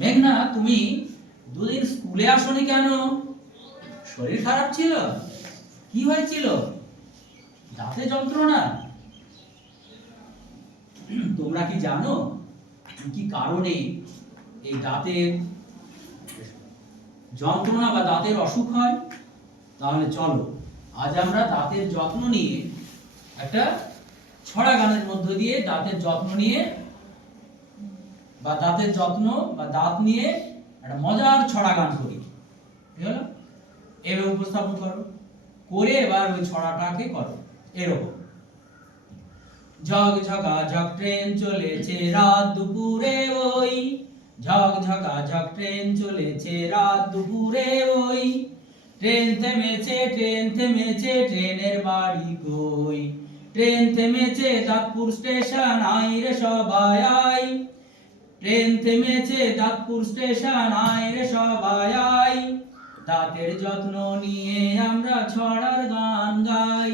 মেঘনা, তুমি দুদিন স্কুলে আসোনি কেন? শরীর খারাপ ছিল? কি হয়েছিল? দাঁতে যন্ত্রণা? তোমরা কি জানো কি কারণে এই দাঁতের যন্ত্রণা বা দাঁতের অসুখ হয়? তাহলে চলো আজ আমরা দাঁতের যত্ন নিয়ে একটা ছড়া গানের মধ্য দিয়ে দাঁতের যত্ন নিয়ে বা দাঁতের যত্ন বা দাঁত নিয়ে একটা মজার ছড়া গান করি। ঠিক হলো? এভাবে উপস্থাপন করো, করে এবার ওই ছড়াটাকে করো এরকম। ঝক ঝকা ঝক ট্রেন চলেছে রাত দুপুরে ওই, ঝক ঝকা ঝক ট্রেন চলেছে রাত দুপুরে ওই, ট্রেন থেমেছে ট্রেন থেমেছে ট্রেনের বাড়ি কই, ট্রেন থেমেছে দাঁতপুর স্টেশন আই রে সবাই আই, ট্রেন থেমেছে দাঁতপুর স্টেশন আই রে সবাই আই, দাঁতের যত্ন নিয়ে আমরা ছড়ার গান গাই,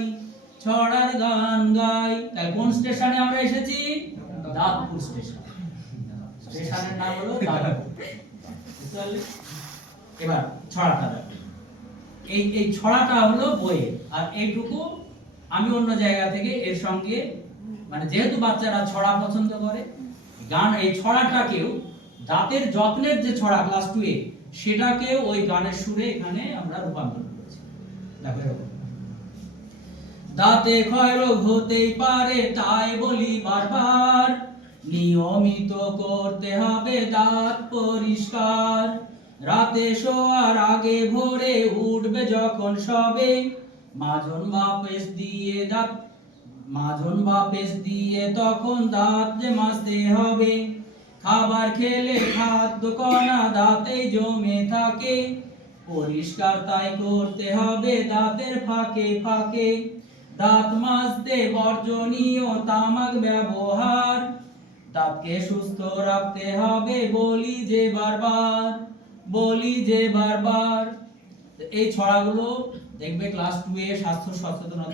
ছড়ার গান গাই। তাহলে কোন স্টেশনে আমরা এসেছি? দাঁতপুর স্টেশন। স্টেশনের নাম হলো দাঁতপুর। এবার ছড়াটা দেখো। এই ছড়াটা হলো বইয়ের, আর এইটুকু আমি অন্য জায়গা থেকে এর সঙ্গে, মানে যেহেতু বাচ্চারা ছড়া পছন্দ করে, গান এই ছড়াটাকেও দাঁতের যত্নের যে ছড়া ক্লাস 2 এ, সেটাকে ওই গানের সুরে এখানে আমরা রূপান্তর করেছি। দেখো এরকম। দাঁতে ক্ষয়রোগ হতেই পারে তাই বলি বারবার, নিয়মিত করতে হবে দাঁত পরিষ্কার, রাতে শোয়ার আগে ভোরে উঠবে যখন সবে, মাজন বা পেস্ট দিয়ে দাঁত, মাজন বা পেস্ট দিয়ে তখন দাঁত যে মাজতে হবে, খাবার খেলে খাদ্য কণা দাঁতে জমে থাকে, পরিষ্কার তাই করতে হবে দাঁতের ফাঁকে ফাঁকে, দাঁত মাজতে বর্জনীয় তামাক ব্যবহার, দাঁতকে সুস্থ রাখতে হবে বলি যে বারবার, বলি যে বারবার। এই ছড়াগুলো দেখবে ক্লাস 2 এ স্বাস্থ্য সচেতনতা